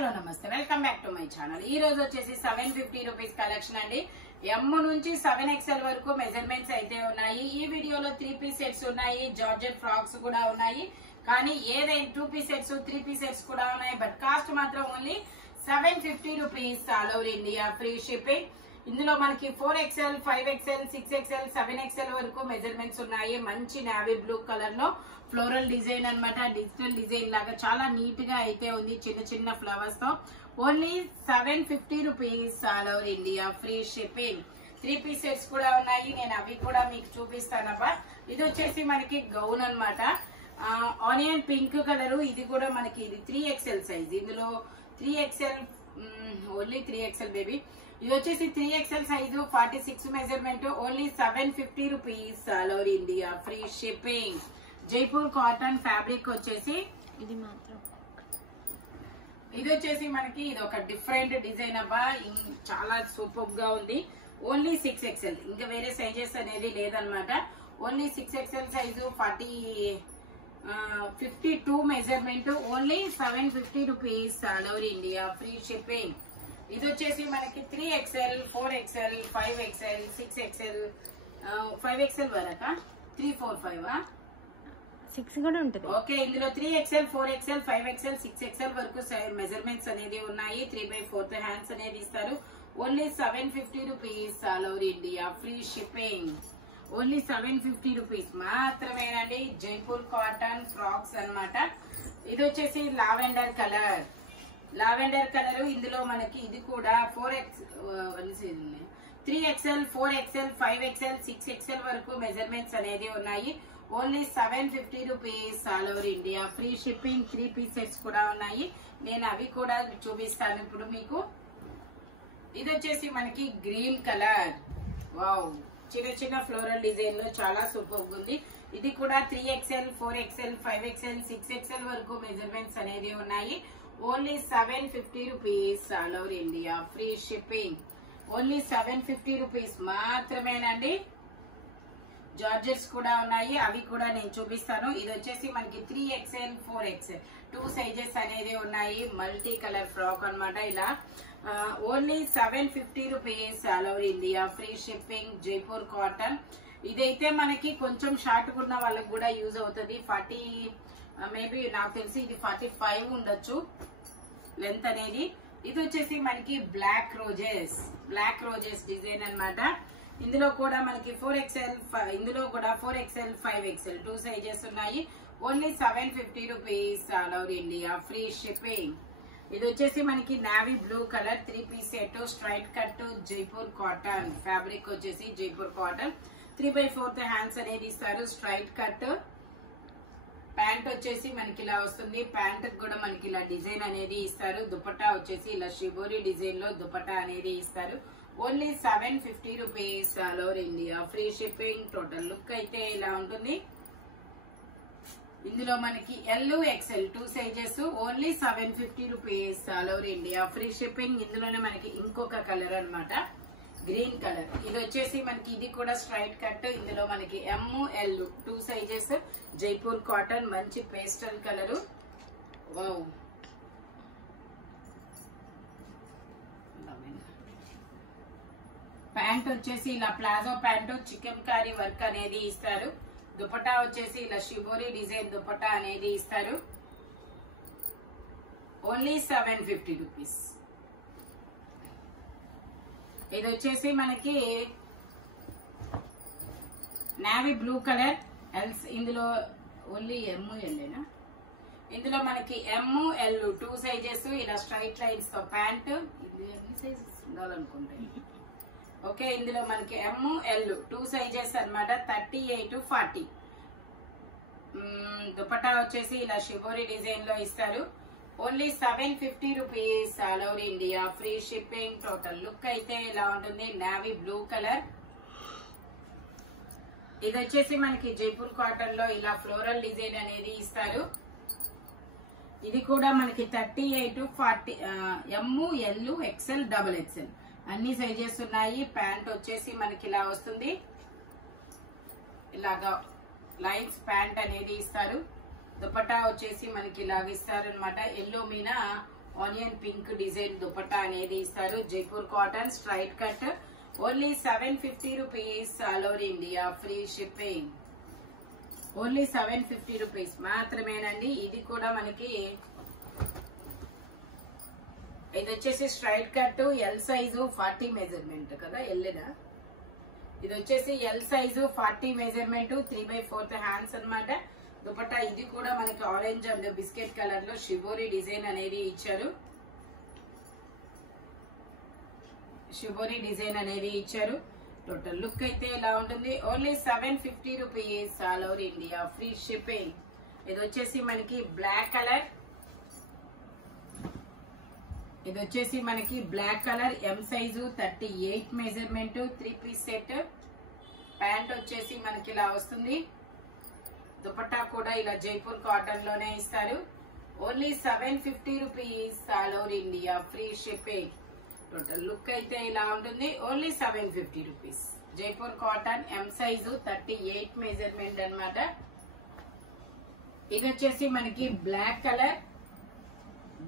Hello నమస్తే, welcome back to my channel. ఈ రోజు వచ్చేసి 750 రూపీస్ కలెక్షన్ అండి. ఎం నుంచి 7XL వరకు మెజర్మెంట్స్ అయితే ఉన్నాయి. ఈ వీడియోలో 3 పీస్ సెట్స్ ఉన్నాయి, జార్జెట్ ఫ్రాక్స్ కూడా ఉన్నాయి. కానీ ఏదైనా 2 పీస్ సెట్స్ 3 పీస్ సెట్స్ కూడా ఉన్నాయి. బట్ కాస్ట్ మాత్రం only 750 rupees. All over India free shipping. ఇందులో మనకి 4XL, 5XL, 6XL, 7XL వరకు మెజర్మెంట్స్ ఉన్నాయి. మంచి నావీ బ్లూ కలర్ లో ఫ్లోరల్ డిజైన్ అన్నమాట. డిజిటల్ డిజైన్ లాగా చాలా నీట్ గా అయితే ఉంది, చిన్న చిన్న ఫ్లవర్స్ తో. Only 750 rupees. All over India free shipping. 3 piece sets కూడా ఉన్నాయి, నేను అవి కూడా మీకు చూపిస్తానబ్బా. ఇది వచ్చేసి మనకి గౌన్ అన్నమాట. Onion pink colour. ఇది కూడా మనకి ఇది 3XL సైజ్. ఇందులో 3XL ఓన్లీ 3XL బేబీ. ఇది వచ్చేసి 3XL size, 46 measurement. Only 750 rupees. All over India free shipping. Jaipur cotton fabric వచ్చేసి ఇది మాత్రం. ఇది వచ్చేసి మనకి ఇది ఒక డిఫరెంట్ డిజైన్ అబ్బా, చాలా సూపర్ గా ఉంది. ఓన్లీ 6XL, ఇంకా వేరే సైజెస్ అనేది లేదనమాట. Only 6XL size, 52 measurement. Only 750 rupees. All over India free shipping. ఇది వచ్చేసి మనకి 3XL, 4XL, 5XL, 6XL, 5XL వరక 3, 4, 5 6 కూడా ఉంటుంది. ఓకే, ఇందులో 3XL, 4XL, 5XL, 6XL వరకు మెజర్మెంట్స్ అనేది ఉన్నాయి. 3/4 హ్యాండ్స్ అనేది ఇస్తారు. Only 750 rupees. All over India free shipping. Only 750 rupees మాత్రమేనండి. జైపూర్ కాటన్ ఫ్రాక్స్ అన్నమాట. ఇది వచ్చేసి లావెండర్ కలర్. Lavender colour. ఇందులో మనకి ఇది కూడా 3XL, 4XL, 5XL, 6XL వరకు మెజర్మెంట్స్ అనేది ఉన్నాయి. Only 750 rupees. All over India free shipping. 3 piece sets కూడా ఉన్నాయి, నేను అవి కూడా చూపిస్తాను ఇప్పుడు మీకు. ఇది వచ్చేసి మనకి గ్రీన్ కలర్. వావ్, చిన్న చిన్న ఫ్లోరల్ డిజైన్ లో చాలా సూపర్ ఉంది. ఇది కూడా 3XL, 4XL, 5XL, 6XL వరకు మెజర్మెంట్స్ అనేది ఉన్నాయి. Only 750 rupees. All over India free shipping. Only 750 rupees మాత్రమేనండి. జార్జెట్స్ కూడా ఉన్నాయి, అవి కూడా నేను చూపిస్తాను. ఇది వచ్చేసి మనకి 3XL, 4XL 2 సైజెస్ అనేది ఉన్నాయి. మల్టీ కలర్ ఫ్రాక్ అన్నమాట. ఇలా only 750 rupees. All over India free shipping. Jaipur cotton. ఇదైతే మనకి కొంచెం షార్ట్ ఉన్న వాళ్ళకి కూడా యూజ్ అవుతుంది. 40 మేబీ నాకు తెలిసి ఇది 45 ఉండొచ్చు లెంత్ అనేది. ఇది వచ్చేసి మనకి బ్లాక్ రోజెస్ డిజైన్ అన్నమాట. ఇందులో కూడా మనకి 4XL, ఇందులో కూడా 4XL, 5XL 2 సైజెస్ ఉన్నాయి. Only 750 rupees. All over India free shipping. ఇది వచ్చేసి మనకి navy blue colour 3 piece set. Straight cut Jaipur cotton fabric వచ్చేసి జైపూర్ కాటన్. 3/4 హ్యాండ్స్ అనేది ఇస్తారు. Straight cut. ప్యాంట్ వచ్చేసి మనకి ఇలా వస్తుంది. ప్యాంట్ కూడా మనకి ఇలా డిజైన్ అనేది ఇస్తారు. దుపట్టా వచ్చేసి ఇలా షిబోరి డిజైన్ లో దుపట్టా అనేది ఇస్తారు. Only 750 rupees. All over India free shipping. Total look అయితే ఇలా ఉంటుంది. ఇందులో మనకి L, XL 2 sizes. Only 750 rupees. All over India free shipping. ఇందులోనే మనకి ఇంకొక కలర్ అన్నమాట, గ్రీన్ కలర్. ఇది వచ్చేసి మనకి ఇది కూడా స్ట్రైట్ కట్. ఇందులో మనకి M, L 2 sizes. Jaipur cotton మంచి పేస్టల్ కలరు. వావ్, ప్యాంట్ వచ్చేసి ఇలా palazzo pant chikankari work అనేది ఇస్తారు. దుపట్టా వచ్చేసి ఇలా షిబోరి డిజైన్ దుపట్టా అనేది ఇస్తారు. Only 750 rupees. ఇది వచ్చేసి మనకి నావీ బ్లూ కలర్. ఇందులో ఓన్లీ M, L. ఇందులో మనకి M, L 2 సైజెస్. ఇలా స్ట్రైట్ లైన్స్ తో ప్యాంట్. ఇది ఎన్ని సైజెస్ ఉండాలనుకుంటే ఓకే. ఇందులో మనకి M, L 2 సైజెస్ అన్నమాట. 38, 40. దుపట్టా వచ్చేసి ఇలా షిబోరి డిజైన్ లో ఇస్తారు. Only 750 rupees. All over India free shipping. Total look అయితే ఇలా ఉంటుంది. Navy blue colour. ఇది వచ్చేసి మనకి జైపూర్ కాటన్ లో ఇలా ఫ్లోరల్ డిజైన్ అనేది ఇస్తారు. ఇది కూడా మనకి 38, 40 M, L, XL, XXL అన్ని సైజెస్ ఉన్నాయి. ప్యాంట్ వచ్చేసి మనకి ఇలా వస్తుంది. ఇలాగా లైన్స్ ప్యాంట్ అనేది ఇస్తారు. దుపట్టా వచ్చేసి మనకి ఇలాగ ఇస్తారు అనమాట. ఎల్లో మీద ఆనియన్ పింక్ డిజైన్ దుపట్టా అనేది ఇస్తారు. Jaipur cotton straight cut. Only 750 rupees all over India, free shipping. Only 750 rupees మాత్రమేనండి. ఇది కూడా మనకి ఇది వచ్చేసి straight cut, L size 40 measurement కదా, ఎల్లేదా. ఇది వచ్చేసి ఎల్ సైజు 40 మెజర్మెంట్, 3/4 హ్యాండ్స్ అన్నమాట. దుపట్టా ఇది కూడా మనకి ఆరెంజ్ అండ్ బిస్కెట్ కలర్ లో షిబోరి డిజైన్ అనేది ఇచ్చారు. షిబోరి డిజైన్ అనేది ఇచ్చారు. టోటల్ లుక్ అయితే ఇలా ఉంటుంది. Only 750 rupees all over India, free shipping. ఇది వచ్చేసి మనకి బ్లాక్ కలర్. ఇది వచ్చేసి మనకి black colour, M size 38 measurement, 3 piece set. Pant వచ్చేసి మనకి ఇలా వస్తుంది. దుపట్టా కూడా ఇలా జైపూర్ కాటన్ లోనే ఇస్తారు. Only 750 rupees all over India, free shipping. Total look అయితే ఇలా ఉంటుంది. Only 750 rupees. జైపూర్ కాటన్, ఎం సైజు 38 మెజర్మెంట్ అన్నమాట. ఇది వచ్చేసి మనకి బ్లాక్ కలర్,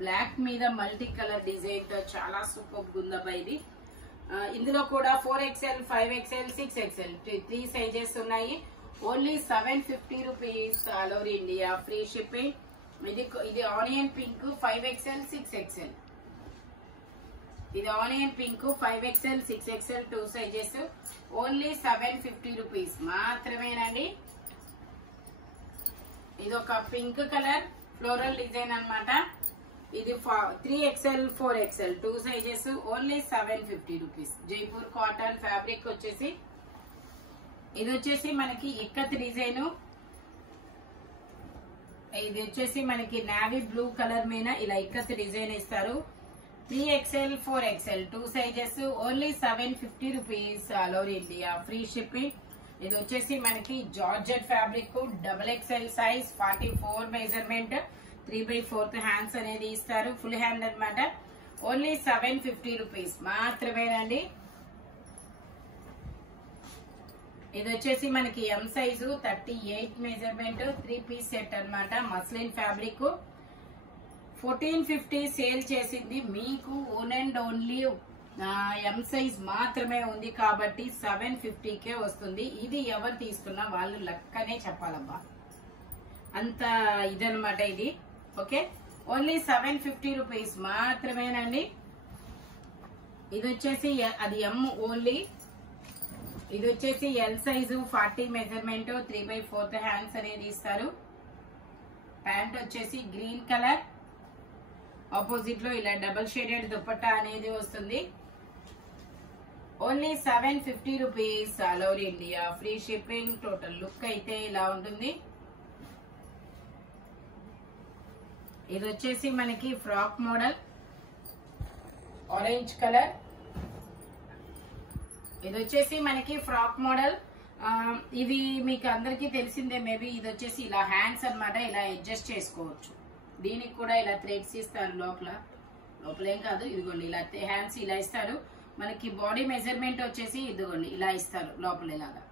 బ్లాక్ మీద మల్టీ కలర్ డిజైన్ తో చాలా సూపర్ ఉందబ్బా ఇది. ఇందులో కూడా 4XL, 5XL, 6XL 3 సైజెస్ ఉన్నాయి. Only 750 rupees all over India, free shipping. ఇది ఆనియన్ పింక్ 5XL, 6XL. ఇది onion pink 5XL, 6XL 2 sizes. Only 750 rupees మాత్రమేనండి. ఇది ఒక పింక్ కలర్ ఫ్లోరల్ డిజైన్ అన్నమాట. ఇది 3XL, 4XL 2 sizes. Only 750 rupees. Jaipur cotton fabric వచ్చేసి ఇది వచ్చేసి మనకి ఇక్కత్ డిజైన్. ఇది వచ్చేసి మనకి నావీ బ్లూ కలర్ మీద ఇలా ఇక్కత్ డిజైన్ ఇస్తారు. 3XL, 4XL 2 sizes. Only 750 rupees all over India, free shipping. ఇది వచ్చేసి మనకి georgette fabric, XXL size, 44 measurement, 3/4 hands అనేది ఇస్తారు. ఫుల్ హ్యాండ్ అన్నమాట. ఓన్లీ 750 రూపీస్ మాత్రమేనండి. ఇది వచ్చేసి మనకి M size 38 measurement, 3 piece set అన్నమాట. Muslin fabric. 1450 సేల్ చేసింది. మీకు own and only M size మాత్రమే ఉంది కాబట్టి 750కే వస్తుంది. ఇది ఎవరు తీసుకున్నా వాళ్ళు లక్కనే చెప్పాలబ్బా, అంత ఇదనమాట ఇది. ఓకే, ఓన్లీ 750 రూపీస్ మాత్రమేనండి. ఇది వచ్చేసి అది ఎం ఓన్లీ. ఇది వచ్చేసి ఎల్ సైజు 40 మెజర్మెంట్, 3/4 హ్యాండ్స్ అనేది ఇస్తారు. ప్యాంట్ వచ్చేసి గ్రీన్ కలర్, ఆపోజిట్ లో ఇలా డబల్ షేడెడ్ దుపట్టా అనేది వస్తుంది. Only 750 rupees all over India, free shipping. Total look అయితే ఇలా ఉంటుంది. ఇది వచ్చేసి మనకి ఫ్రాక్ మోడల్, ఆరెంజ్ కలర్. ఇది వచ్చేసి మనకి ఫ్రాక్ మోడల్. ఇది మీకు అందరికీ తెలిసిందే మేబీ. ఇది వచ్చేసి ఇలా హ్యాండ్స్ అన్నమాట, ఇలా అడ్జస్ట్ చేసుకోవచ్చు. దీనికి కూడా ఇలా థ్రెడ్స్ ఇస్తారు లోపల ఏం కాదు. ఇదిగోండి ఇలా హ్యాండ్స్ ఇలా ఇస్తారు. మనకి బాడీ మెజర్మెంట్ వచ్చేసి ఇదిగోండి ఇలా ఇస్తారు లోపల ఇలాగా.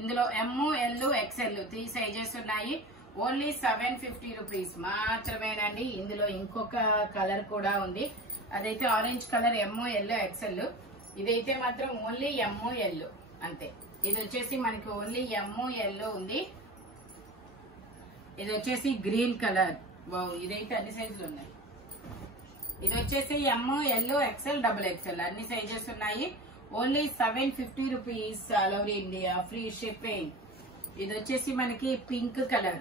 ఇందులో ఎమ్, ఎల్, XL 3 సైజెస్ ఉన్నాయి. ఓన్లీ 750 రూపీస్ మాత్రమేనండి. ఇందులో ఇంకొక కలర్ కూడా ఉంది, అదైతే orange colour, M, L, XL. ఇదైతే మాత్రం ఓన్లీ ఎమ్, ఎల్ అంతే. ఇది వచ్చేసి మనకి ఓన్లీ ఎమ్, ఎల్ ఉంది. ఇది వచ్చేసి గ్రీన్ కలర్. ఇదైతే అన్ని సైజులు ఉన్నాయి. ఇది వచ్చేసి ఎమ్, ఎల్, XL, XXL అన్ని సైజెస్ ఉన్నాయి. Only 750 rupees all over India, free shipping. ఇది వచ్చేసి మనకి పింక్ కలర్.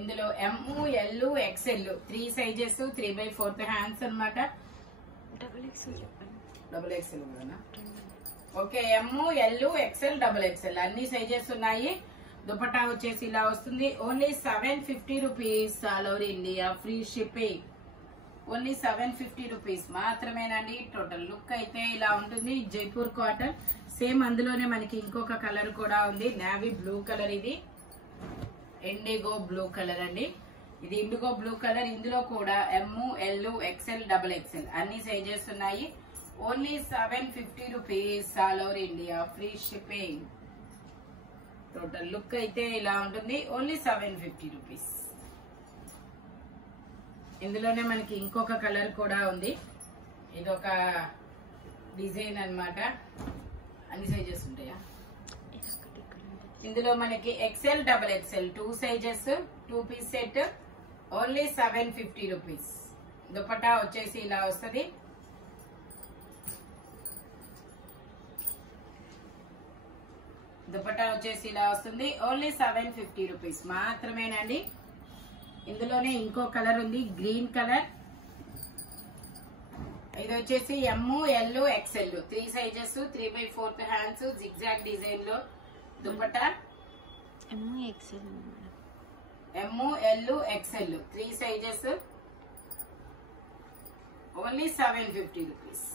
ఇందులో M, L, XL 3 sizes, 3/4 hands అన్నమాట. XXL కూడా okay. M, L, XL, XXL అన్ని సైజెస్ ఉన్నాయి. దుపట్టా వచ్చేసి ఇలా వస్తుంది. Only 750 rupees all over India, free shipping. Only 750 rupees మాత్రమేనండి. టోటల్ లుక్ అయితే ఇలా ఉంటుంది. Jaipur cotton same. అందులోనే మనకి ఇంకొక కలర్ కూడా ఉంది, నావీ బ్లూ కలర్. ఇది ఇండిగో బ్లూ కలర్ అండి. ఇది ఇండిగో బ్లూ కలర్. ఇందులో కూడా ఎమ్, ఎల్, XL, XXL అన్ని సైజెస్ ఉన్నాయి. Only 750 rupees all over India, free shipping. Total look అయితే ఇలా ఉంటుంది. Only 750 rupees. ఇందులోనే మనకి ఇంకొక కలర్ కూడా ఉంది. ఇదొక డిజైన్ అన్నమాట. అన్ని సైజెస్ ఉంటాయా? ఇందులో మనకి XL, XXL 2 sizes 2 piece set only 750 rupees. Dupatta వచ్చేసి ఇలా వస్తుంది. దుపట్టా వచ్చేసి ఇలా వస్తుంది. ఓన్లీ 750 రూపీస్ మాత్రమేనండి. ఇందులోనే ఇంకో కలర్ ఉంది, గ్రీన్ కలర్. ఇది వచ్చేసి ML, XL 3 sizes 3/4 hands zigzag design లో dupatta. ML, XL 3 sizes only 750 rupees.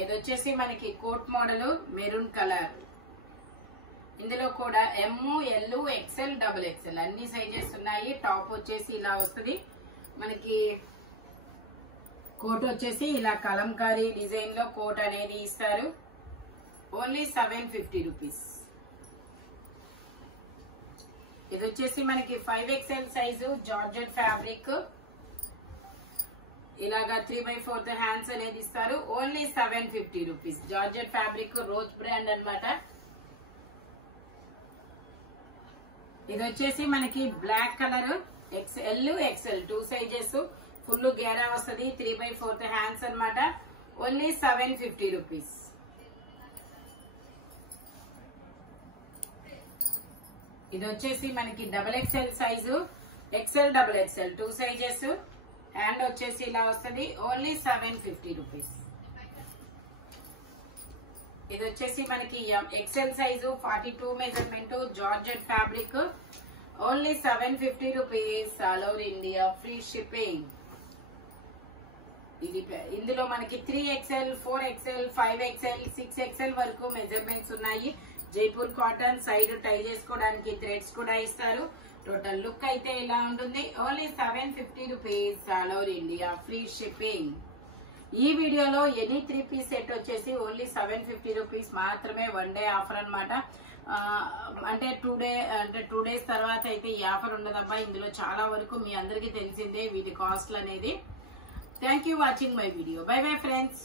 ఇది వచ్చేసి మనకి కోట్ మోడల్ మెరూన్ కలర్. ఇందులో కూడా ML, XL, XXL అన్ని సైజెస్ ఉన్నాయి. టాప్ వచ్చేసి ఇలా వస్తుంది. మనకి కోట్ వచ్చేసి ఇలా కలంకారీ డిజైన్ లో కోట్ అనేది ఇస్తారు. Only 750 rupees. ఇది వచ్చేసి మనకి 5XL సైజు జార్జెట్ ఫ్యాబ్రిక్. ఇలాగా 3/4 హ్యాండ్స్ అనేది ఇస్తారు. Only 750 rupees. Georgette fabric rose brand అన్నమాట. ఇది వచ్చేసి మనకి black colour XL, XL 2 sizes full గేరా వస్తుంది. 3/4 హ్యాండ్స్ అన్నమాట. Only 750 rupees. ఇది వచ్చేసి మనకి XXL size XL, XXL 2 sizes hand వచ్చేసి ఇలా వస్తుంది. Only 750 rupees. ఇది వచ్చేసి మనకి XL size 42 measurement georgette fabric. Only 750 rupees. All over India free shipping. ఇది ఇందులో మనకి 3XL, 4XL, 5XL, 6XL వరకు మెజర్మెంట్స్ ఉన్నాయి. జైపూర్ కాటన్ సైడ్ టై చేసుకోవడానికి థ్రెడ్స్ కూడా ఇస్తారు. టోటల్ లుక్ అయితే ఇలా ఉంటుంది. Only 750 rupees. All over India free shipping. ఈ వీడియోలో ఎనీ 3 పీస్ సెట్ వచ్చేసి ఓన్లీ 750 రూపీస్ మాత్రమే. 1 డే ఆఫర్ అన్నమాట. అంటే 2 డేస్ తర్వాత అయితే ఈ ఆఫర్ ఉండదబ్బా. ఇందులో చాలా వరకు మీ అందరికీ తెలిసిందే వీటి కాస్ట్లు అనేది. Thank you watching my video. By bye friends.